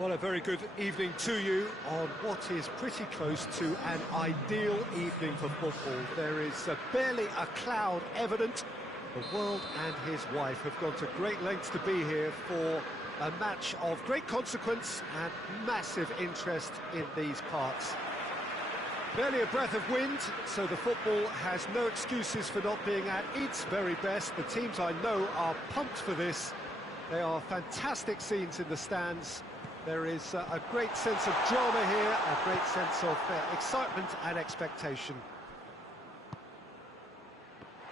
Well, a very good evening to you on what is pretty close to an ideal evening for football. There is barely a cloud evident. The world and his wife have gone to great lengths to be here for a match of great consequence and massive interest in these parts. Barely a breath of wind, so the football has no excuses for not being at its very best. The teams I know are pumped for this. They are fantastic scenes in the stands. There is a great sense of drama here, a great sense of excitement and expectation.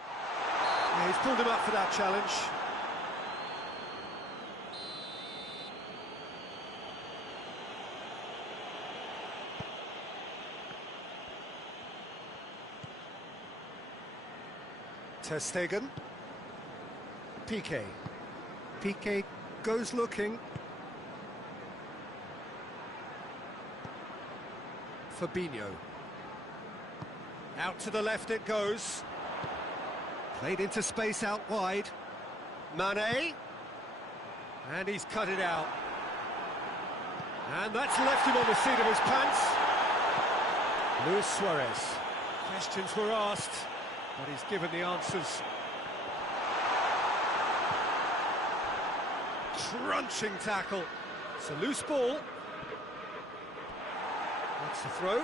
Yeah, he's pulled him up for that challenge. Ter Stegen. Piqué. Piqué goes looking. Fabinho. Out to the left it goes. Played into space out wide. Mane. And he's cut it out. And that's left him on the seat of his pants. Luis Suarez. Questions were asked, but he's given the answers. Crunching tackle. It's a loose ball. That's the throw.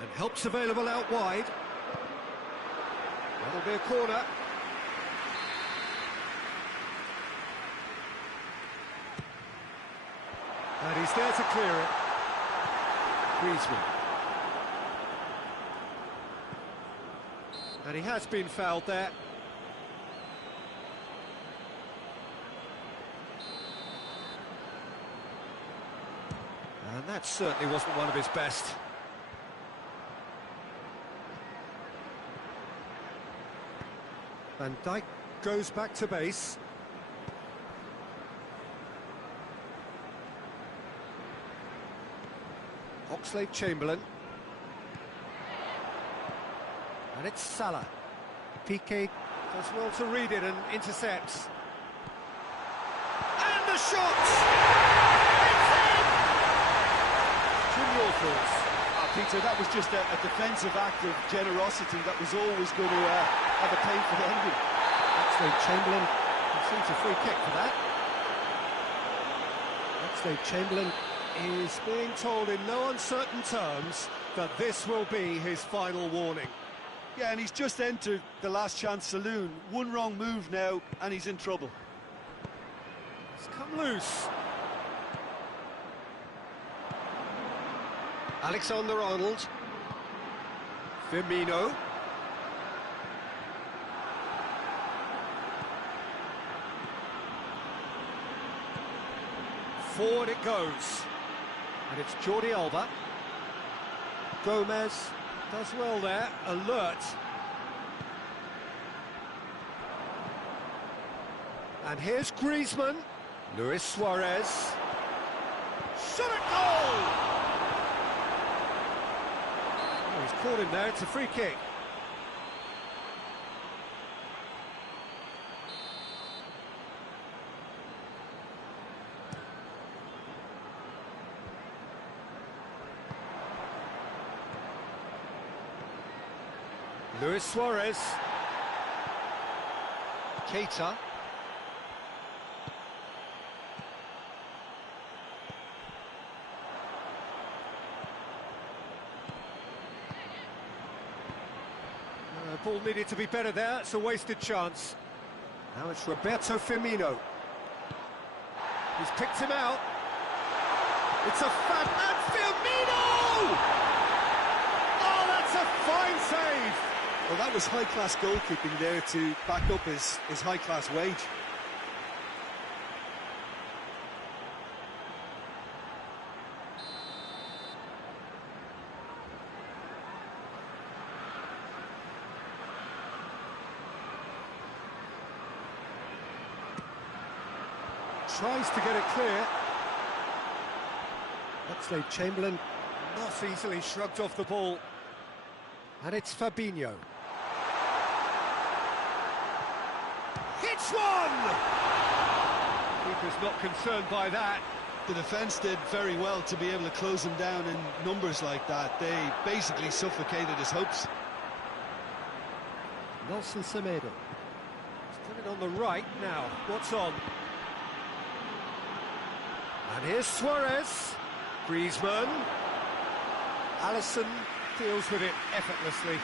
And help's available out wide. That'll be a corner. And he's there to clear it. Griezmann. And he has been fouled there. And that certainly wasn't one of his best. Van Dijk goes back to base. Oxlade-Chamberlain. And it's Salah. Piqué does well to read it and intercepts. And the shot! Your thoughts? Peter, that was just a defensive act of generosity that was always going to have a painful ending. Oxlade-Chamberlain receives a free kick for that. Oxlade-Chamberlain is being told in no uncertain terms that this will be his final warning. Yeah, and he's just entered the last chance saloon. One wrong move now, and he's in trouble. It's come loose. Alexander-Arnold. Firmino. Forward it goes. And it's Jordi Alba. Gomez does well there, alert. And here's Griezmann. Luis Suarez. Shot at goal! Oh, he's caught him there, it's a free kick. Luis Suarez. Keita. Ball needed to be better there, it's a wasted chance. Now it's Roberto Firmino. He's picked him out. It's a fab, and Firmino! Oh, that's a fine save! Well, that was high-class goalkeeping there to back up his high-class wage. Tries to get it clear. Oxlade-Chamberlain not easily shrugged off the ball. And it's Fabinho. Hits one! Keeper's not concerned by that. The defence did very well to be able to close him down in numbers like that. They basically suffocated his hopes. Nelson Semedo. He's coming on the right now. What's on? And here's Suarez. Griezmann. Alisson deals with it effortlessly.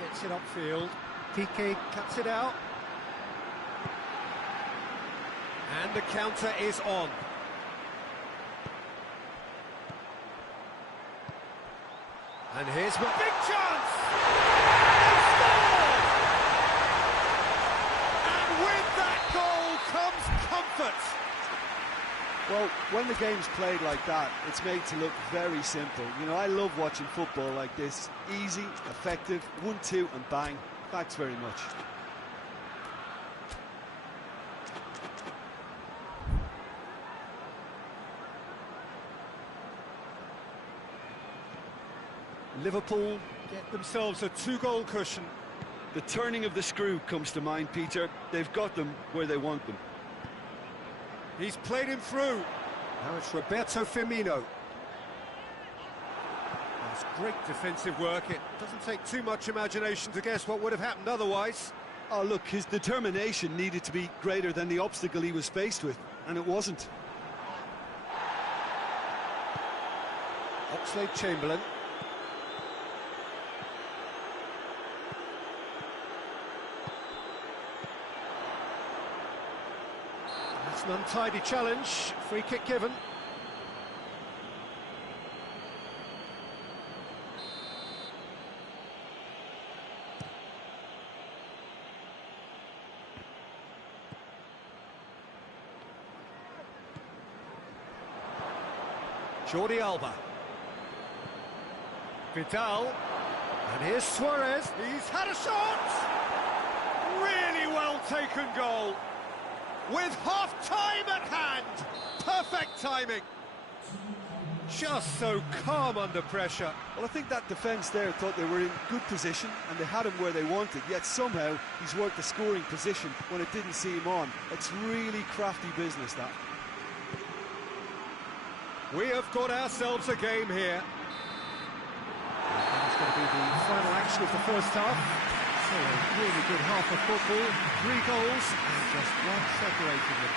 Gets it upfield. Piqué cuts it out. And the counter is on. And here's a big chance! They score! And with that goal comes comfort. Well, when the game's played like that, it's made to look very simple. You know, I love watching football like this. Easy, effective, 1-2 and bang. Thanks very much. Liverpool get themselves a 2-goal cushion. The turning of the screw comes to mind, Peter. They've got them where they want them. He's played him through. Now it's Roberto Firmino. That's great defensive work. It doesn't take too much imagination to guess what would have happened otherwise. Oh, look, his determination needed to be greater than the obstacle he was faced with, and it wasn't. Oxlade-Chamberlain. That's an untidy challenge. Free kick given. Jordi Alba. Vidal. And here's Suarez. He's had a shot! Really well taken goal. With half-time at hand. Perfect timing. Just so calm under pressure. Well, I think that defence there thought they were in good position and they had him where they wanted, yet somehow he's worked the scoring position when it didn't see him on. It's really crafty business, that. We have got ourselves a game here. That's going to be the final action of the first half. So a really good half of football, 3 goals and just one separating them.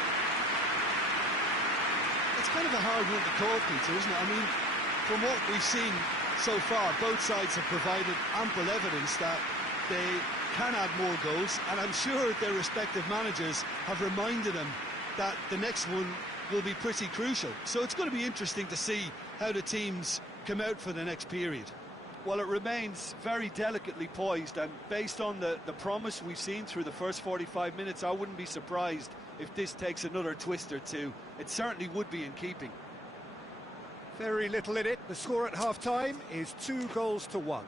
It's kind of a hard one to call, Peter, isn't it? I mean, from what we've seen so far, both sides have provided ample evidence that they can add more goals, and I'm sure their respective managers have reminded them that the next one will be pretty crucial. So it's going to be interesting to see how the teams come out for the next period. Well, it remains very delicately poised, and based on the promise we've seen through the first 45 minutes, I wouldn't be surprised if this takes another twist or two. It certainly would be in keeping. Very little in it. The score at half-time is 2-1.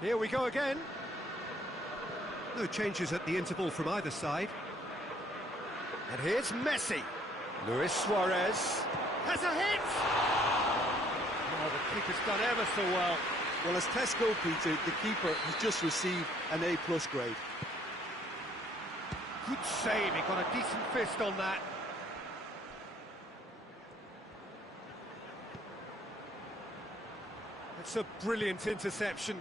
Here we go again. No changes at the interval from either side. And here's Messi. Luis Suarez has a hit! Oh, the keeper's done ever so well. Well, as tests go, Peter, the keeper has just received an A+ grade. Good save, he got a decent fist on that. It's a brilliant interception.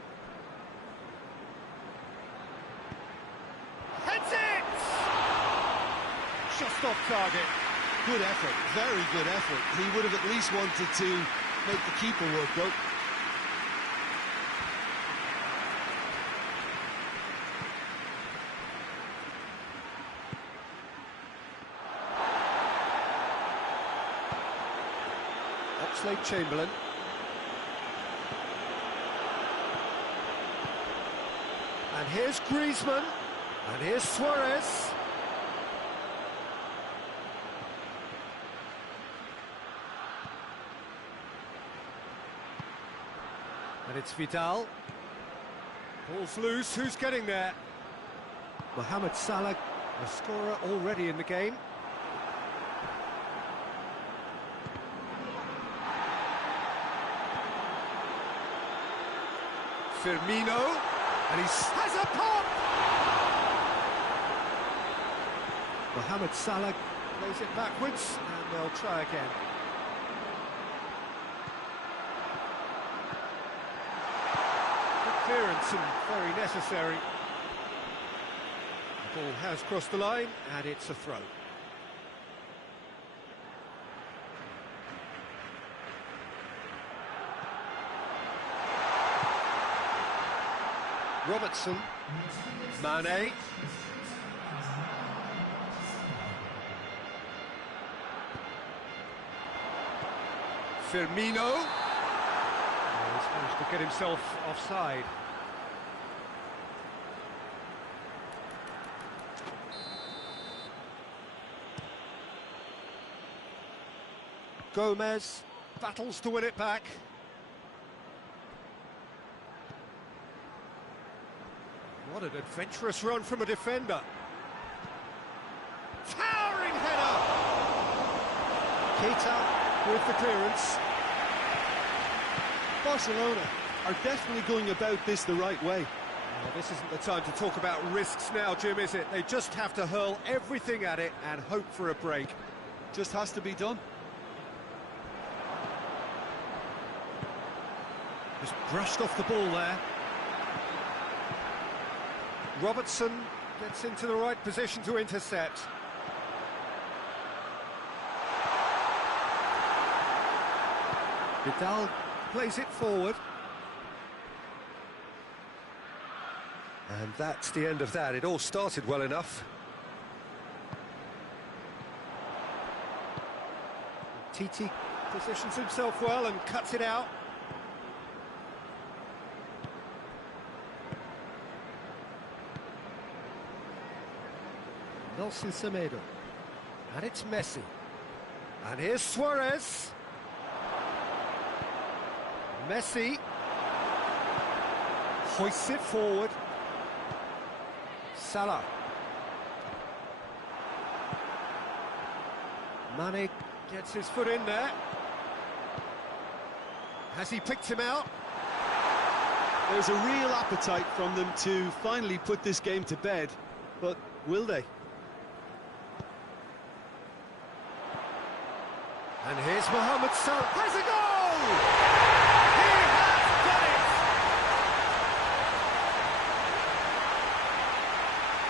Heads it! Just off target. Good effort, very good effort. He would have at least wanted to make the keeper work, though. Oxlade-Chamberlain. And here's Griezmann. And here's Suarez. And it's Vidal. Ball's loose, who's getting there? Mohamed Salah, a scorer already in the game. Firmino, and he has a pop! Mohamed Salah plays it backwards, and they'll try again. Good clearance and very necessary. The ball has crossed the line, and it's a throw. Robertson, Mane, Firmino. Oh, he's managed to get himself offside. Gomez battles to win it back. What an adventurous run from a defender. Towering header! Keita with the clearance. Barcelona are definitely going about this the right way. Well, this isn't the time to talk about risks now, Jim, is it? They just have to hurl everything at it and hope for a break. Just has to be done. Just brushed off the ball there. Robertson gets into the right position to intercept. Vidal plays it forward. And that's the end of that. It all started well enough. Titi positions himself well and cuts it out. Nelson Semedo, and it's Messi, and here's Suarez. Messi hoists it forward. Salah. Mane gets his foot in there. Has he picked him out? There's a real appetite from them to finally put this game to bed, but will they? And here's Mohamed Salah. Has a goal! He has done it!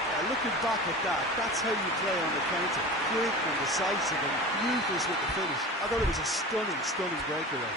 Yeah, looking back at that, that's how you play on the counter. Quick and decisive and ruthless with the finish. I thought it was a stunning, stunning breakaway.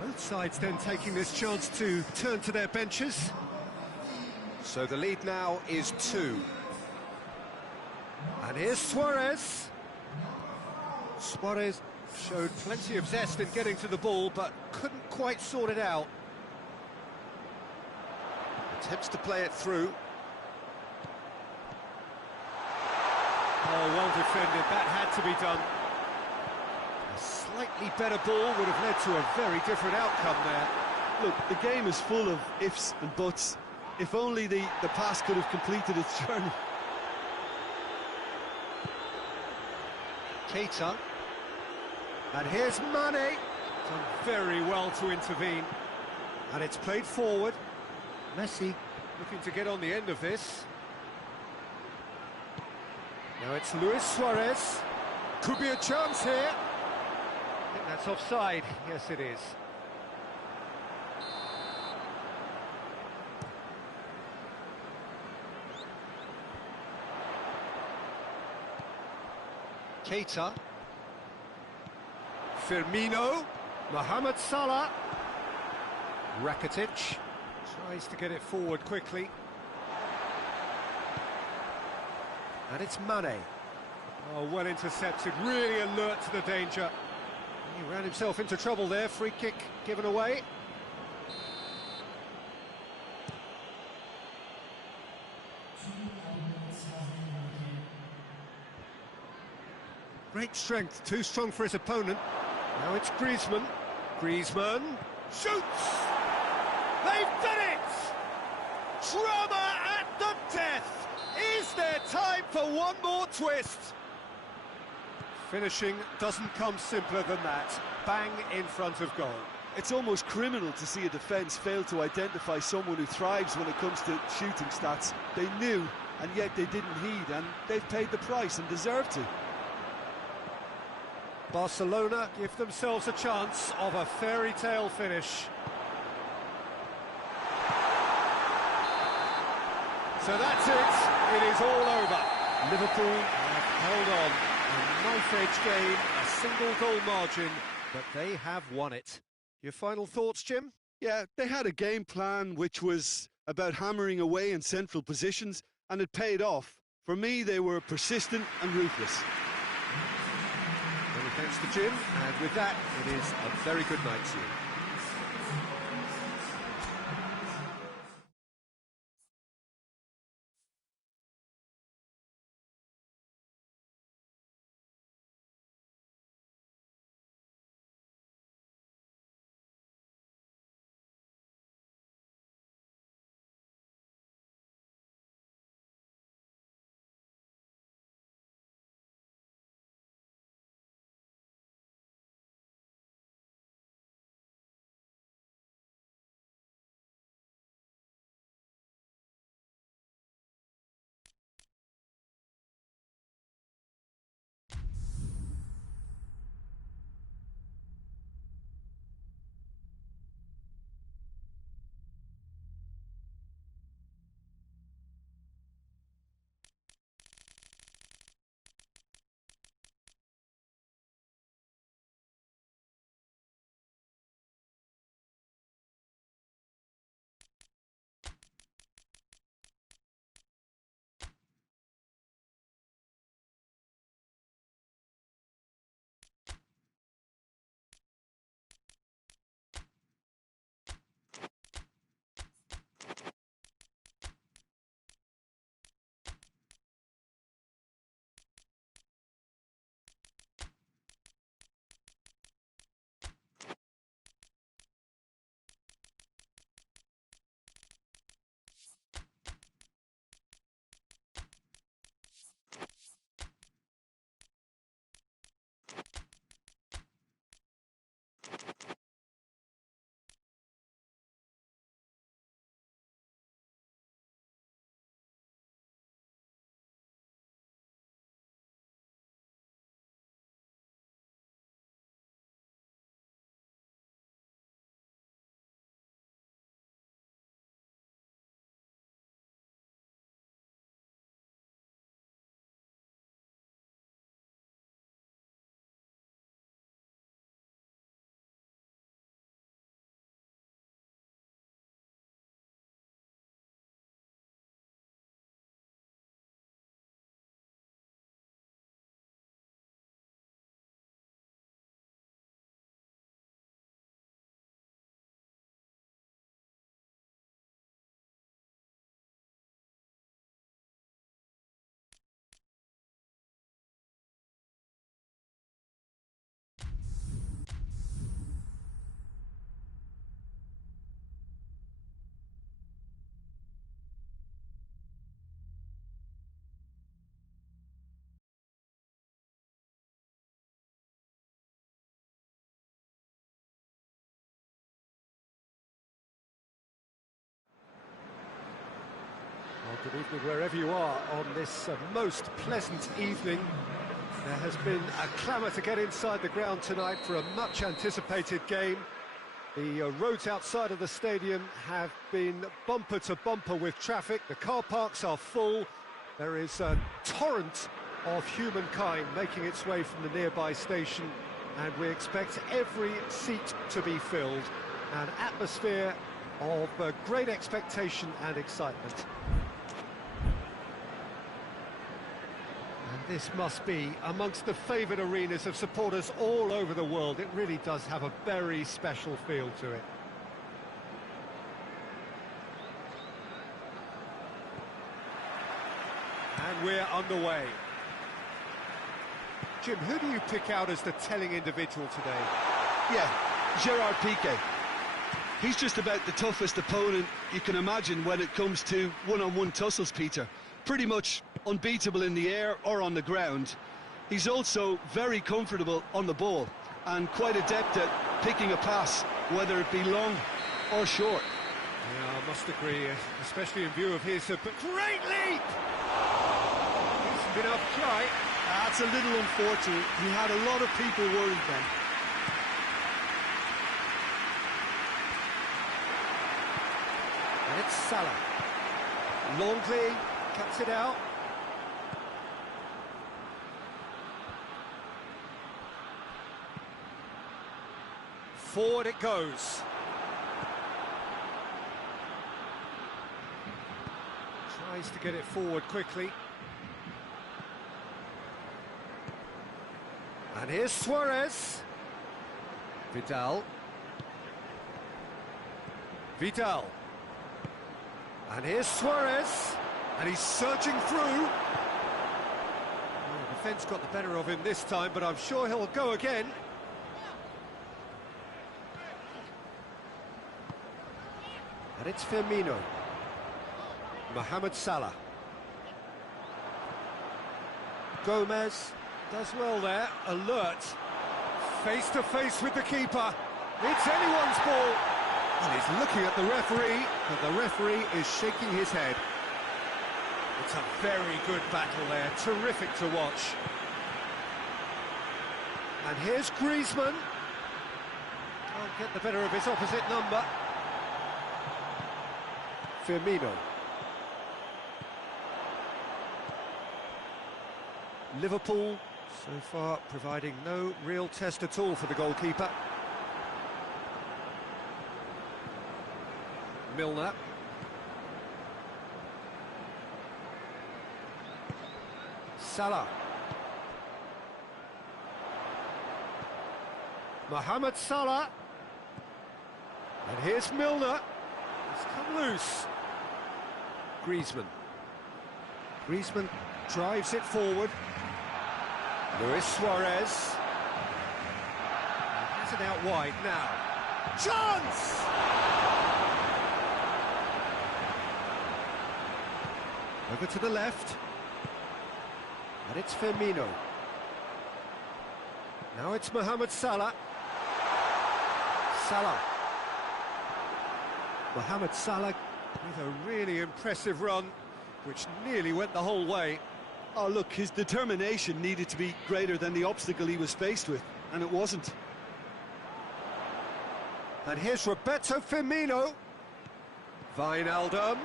Both sides then taking this chance to turn to their benches. So the lead now is 2. And here's Suarez. Suarez showed plenty of zest in getting to the ball, but couldn't quite sort it out. Attempts to play it through. Oh, well defended, that had to be done. A slightly better ball would have led to a very different outcome there. Look, the game is full of ifs and buts. If only the pass could have completed its journey. Keita. And here's Mane. Done very well to intervene. And it's played forward. Messi looking to get on the end of this. Now it's Luis Suarez. Could be a chance here. I think that's offside. Yes, it is. Keita. Firmino. Mohamed Salah. Rakitic tries to get it forward quickly. And it's Mane. Oh, well intercepted, really alert to the danger. He ran himself into trouble there, free kick given away. Great strength, too strong for his opponent. Now it's Griezmann. Griezmann shoots! They've done it! Drama at the death! Is there time for one more twist? Finishing doesn't come simpler than that. Bang in front of goal. It's almost criminal to see a defence fail to identify someone who thrives when it comes to shooting stats. They knew, and yet they didn't heed, and they've paid the price and deserve to. Barcelona give themselves a chance of a fairy tale finish. So that's it. It is all over. Liverpool have held on. A knife-edge game, a single goal margin, but they have won it. Your final thoughts, Jim? Yeah, they had a game plan which was about hammering away in central positions, and it paid off. For me, they were persistent and ruthless. Many thanks to Jim, and with that, it is a very good night to you. Good evening wherever you are on this most pleasant evening. There has been a clamour to get inside the ground tonight for a much anticipated game. The roads outside of the stadium have been bumper to bumper with traffic. The car parks are full. There is a torrent of humankind making its way from the nearby station, and we expect every seat to be filled. An atmosphere of great expectation and excitement. And this must be amongst the favoured arenas of supporters all over the world. It really does have a very special feel to it. And we're underway. Jim, who do you pick out as the telling individual today? Yeah, Gerard Piqué. He's just about the toughest opponent you can imagine when it comes to one-on-one tussles, Peter. Pretty much unbeatable in the air or on the ground. He's also very comfortable on the ball and quite adept at picking a pass, whether it be long or short. Yeah, I must agree, especially in view of his great leap! Isn't enough try. That's a little unfortunate. He had a lot of people worried then. And it's Salah. Longley cuts it out. Forward it goes. Tries to get it forward quickly. And here's Suarez. Vidal. And here's Suarez. And he's surging through. Oh, the defence got the better of him this time, but I'm sure he'll go again. And it's Firmino. Mohamed Salah. Gomez does well there, alert. Face to face with the keeper. It's anyone's ball. And he's looking at the referee, but the referee is shaking his head. It's a very good battle there, terrific to watch. And here's Griezmann. Can't get the better of his opposite number. Firmino. Liverpool, so far, providing no real test at all for the goalkeeper. Milner. Salah. Mohamed Salah. And here's Milner. It's come loose. Griezmann drives it forward. Luis Suarez. Has it out wide now. Chance! Over to the left. And it's Firmino. Now it's Mohamed Salah. Mohamed Salah with a really impressive run, which nearly went the whole way. Oh, look, his determination needed to be greater than the obstacle he was faced with, and it wasn't. And here's Roberto Firmino. Wijnaldum.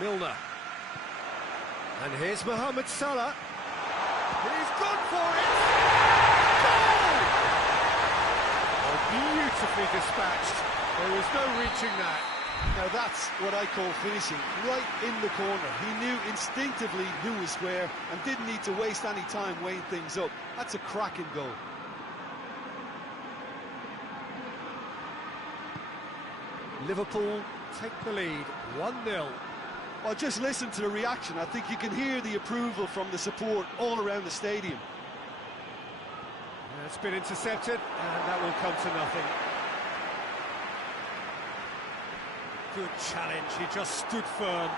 Milner. And here's Mohamed Salah. He's gone for it! Goal! Oh, beautifully dispatched. There was no reaching that. Now that's what I call finishing, right in the corner. He knew instinctively who was where and didn't need to waste any time weighing things up. That's a cracking goal. Liverpool take the lead, 1-0. Well, just listen to the reaction. I think you can hear the approval from the support all around the stadium. It's been intercepted, and that will come to nothing. Good challenge, he just stood firm.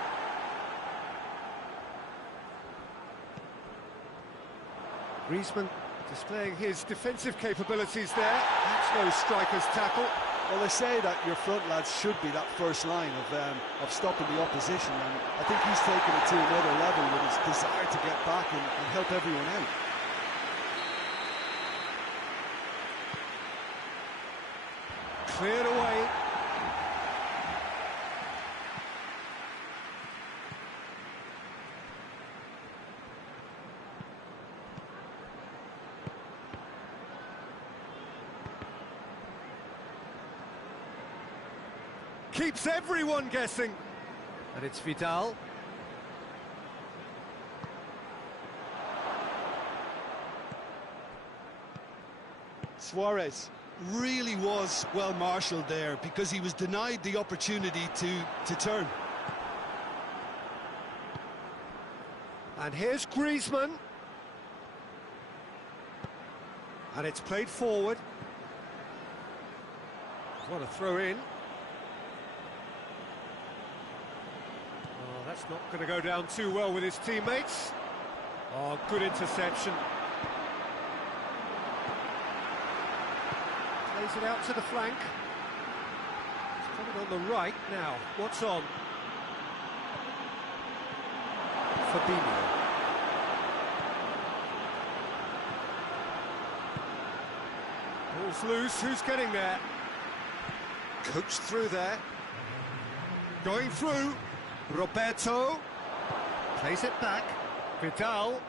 Griezmann displaying his defensive capabilities there. That's no striker's tackle. Well, they say that your front lads should be that first line of stopping the opposition, and I think he's taken it to another level with his desire to get back and help everyone out. Cleared away. Keeps everyone guessing. And it's Vidal. Suarez really was well marshalled there because he was denied the opportunity to turn. And here's Griezmann. And it's played forward. What a throw in. Oh, that's not going to go down too well with his teammates. Oh, good interception. Plays it out to the flank. It's coming on the right now. What's on? Fabinho. Ball's loose. Who's getting there? Coached through there. Going through. Roberto. Plays it back. Vidal.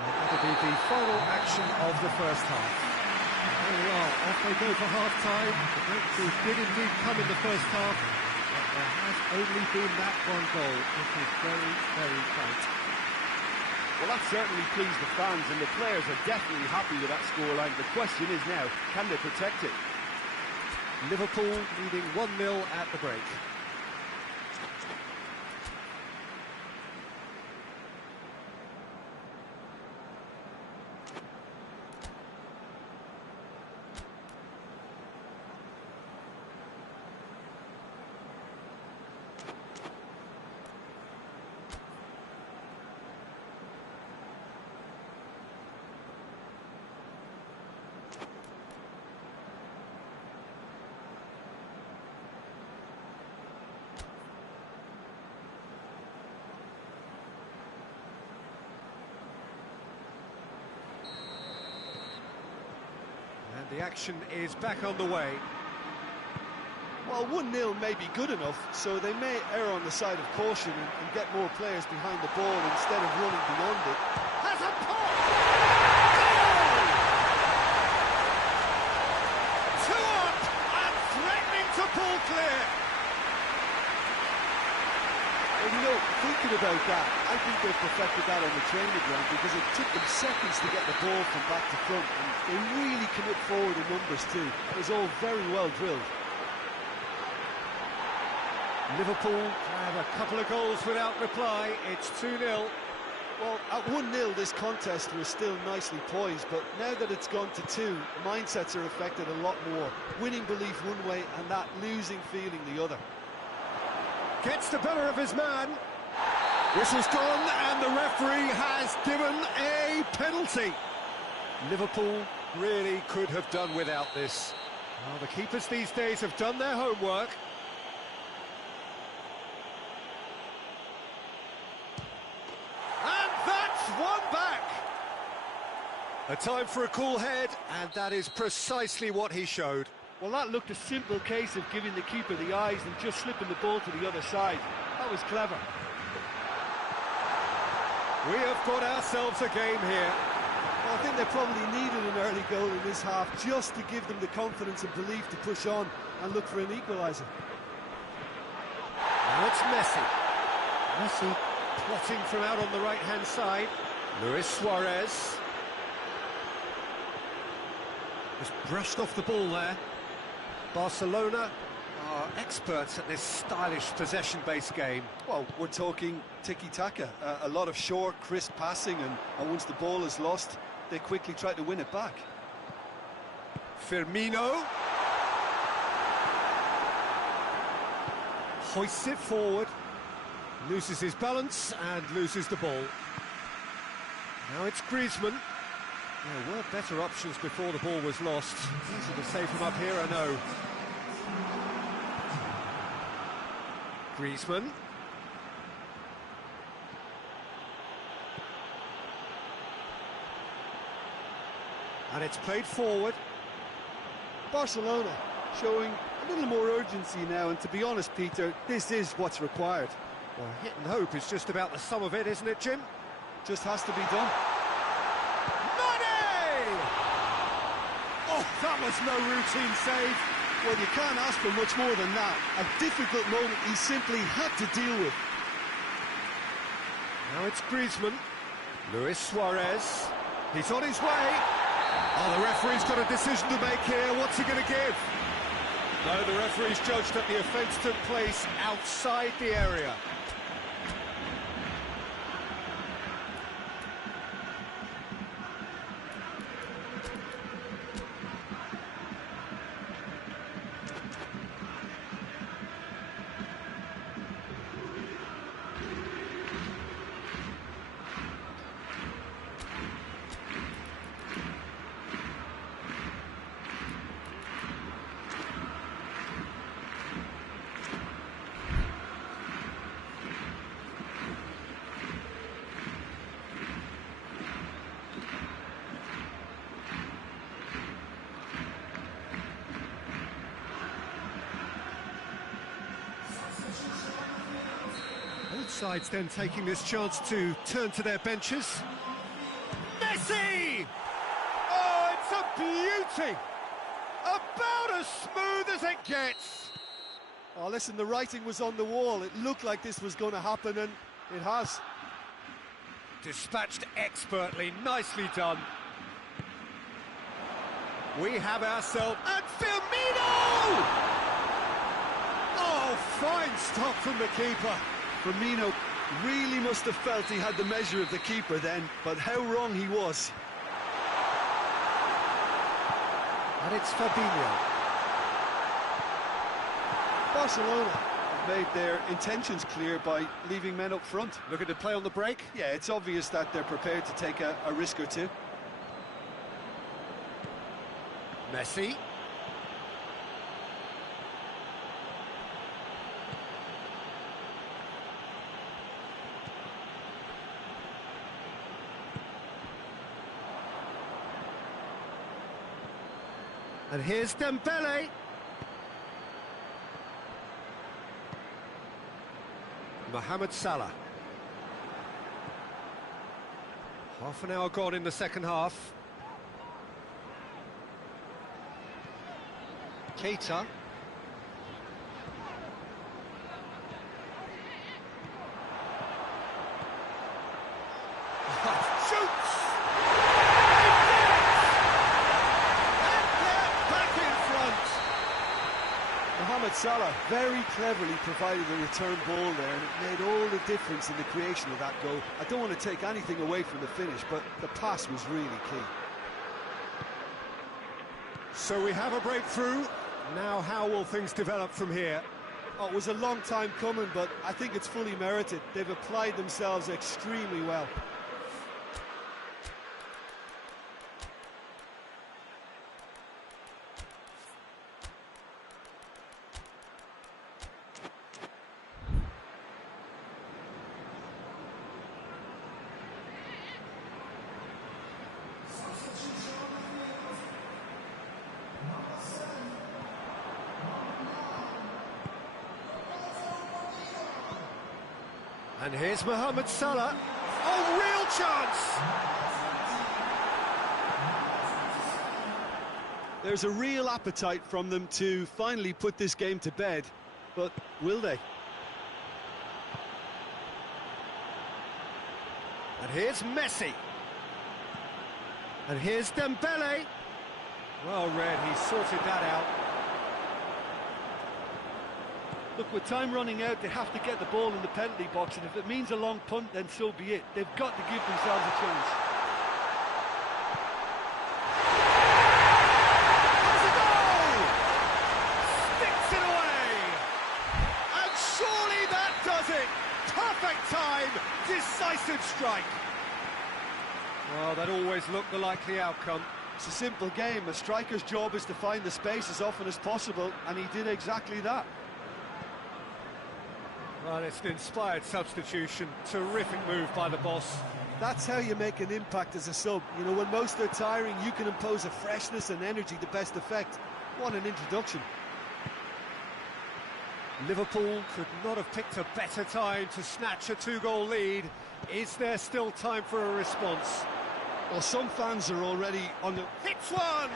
That'll be the final action of the first half. There we are, off they go for half-time. The breakthrough did indeed come in the first half, but there has only been that one goal. It is very, very tight. Well, that certainly pleased the fans, and the players are definitely happy with that scoreline. The question is now, can they protect it? Liverpool leading 1-0 at the break. The action is back on the way. Well, 1-0 may be good enough, so they may err on the side of caution and get more players behind the ball instead of running beyond it. Has a pop! Goal! 2 up and threatening to pull clear. And you know, thinking about that, I think they've perfected that on the training ground because it took them seconds to get the ball from back to front, and they really commit forward in numbers too. It was all very well drilled. Liverpool have a couple of goals without reply. It's 2-0. Well, at 1-0 this contest was still nicely poised, but now that it's gone to 2, mindsets are affected a lot more. Winning belief one way and that losing feeling the other. Gets the better of his man. Whistle's gone and the referee has given a penalty. Liverpool really could have done without this. Well, the keepers these days have done their homework. And that's one back. A time for a cool head, and that is precisely what he showed. Well, that looked a simple case of giving the keeper the eyes and just slipping the ball to the other side. That was clever. We have got ourselves a game here. Well, I think they probably needed an early goal in this half just to give them the confidence and belief to push on and look for an equaliser. Now it's Messi. Messi plotting from out on the right-hand side. Luis Suarez. Just brushed off the ball there. Barcelona are experts at this stylish possession-based game. Well, we're talking tiki-taka, a lot of short, crisp passing, and once the ball is lost, they quickly try to win it back. Firmino. Hoists it forward. Loses his balance and loses the ball. Now it's Griezmann. There were better options before the ball was lost. Easy to save him up here, I know. Griezmann. And it's played forward. Barcelona showing a little more urgency now, and to be honest, Peter, this is what's required. Well, hit and hope is just about the sum of it, isn't it, Jim? Just has to be done. Money! Oh, that was no routine save. Well, you can't ask for much more than that. A difficult moment he simply had to deal with. Now it's Griezmann. Luis Suarez. He's on his way. Oh, the referee's got a decision to make here. What's he going to give? No, the referee's judged that the offence took place outside the area. Both sides then taking this chance to turn to their benches. Messi! Oh, it's a beauty! About as smooth as it gets! Oh, listen, the writing was on the wall. It looked like this was going to happen, and it has. Dispatched expertly, nicely done. We have ourselves... And Firmino! Oh, fine stop from the keeper. Firmino really must have felt he had the measure of the keeper then, but how wrong he was. And it's Fabinho. Barcelona made their intentions clear by leaving men up front. Looking to play on the break. Yeah, it's obvious that they're prepared to take a risk or two. Messi. And here's Dembele. Mohamed Salah. Half an hour gone in the second half. Keita. Shoots! Mohamed Salah very cleverly provided the return ball there, and it made all the difference in the creation of that goal. I don't want to take anything away from the finish, but the pass was really key. So we have a breakthrough. Now how will things develop from here? Oh, it was a long time coming, but I think it's fully merited. They've applied themselves extremely well. And here's Mohamed Salah. Oh, real chance! There's a real appetite from them to finally put this game to bed, but will they? And here's Messi. And here's Dembele. Well read, he sorted that out. Look, with time running out, they have to get the ball in the penalty box, and if it means a long punt, then so be it. They've got to give themselves a chance. Has a goal! Sticks it away! And surely that does it! Tough the likely outcome. It's a simple game. A striker's job is to find the space as often as possible, and he did exactly that. Well, it's an inspired substitution. Terrific move by the boss. That's how you make an impact as a sub. You know, when most are tiring, you can impose a freshness and energy to best effect. What an introduction. Liverpool could not have picked a better time to snatch a two-goal lead. Is there still time for a response? Well, some fans are already on the... Hits one!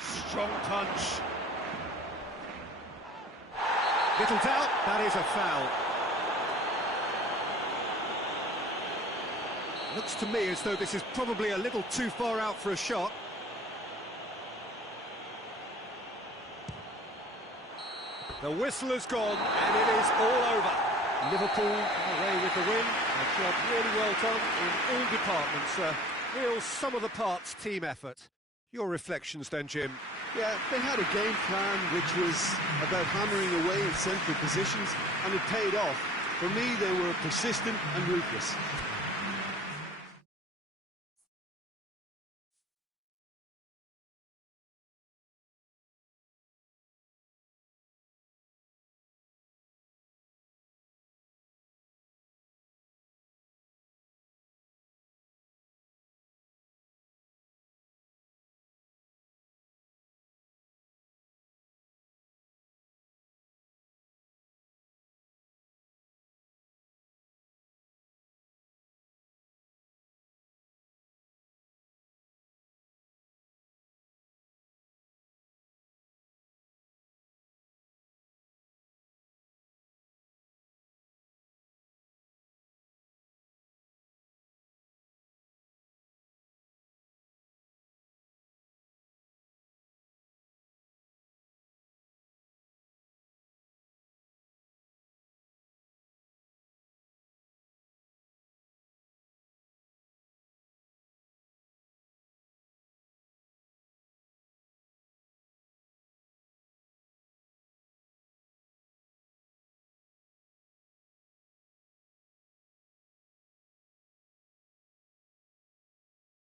Strong punch. Little doubt, that is a foul. Looks to me as though this is probably a little too far out for a shot. The whistle has gone, and it is all over. Liverpool away with the win. A job really well done in all departments. Real sum-of-the-parts team effort. Your reflections then, Jim? Yeah, they had a game plan which was about hammering away in central positions, and it paid off. For me, they were persistent and ruthless.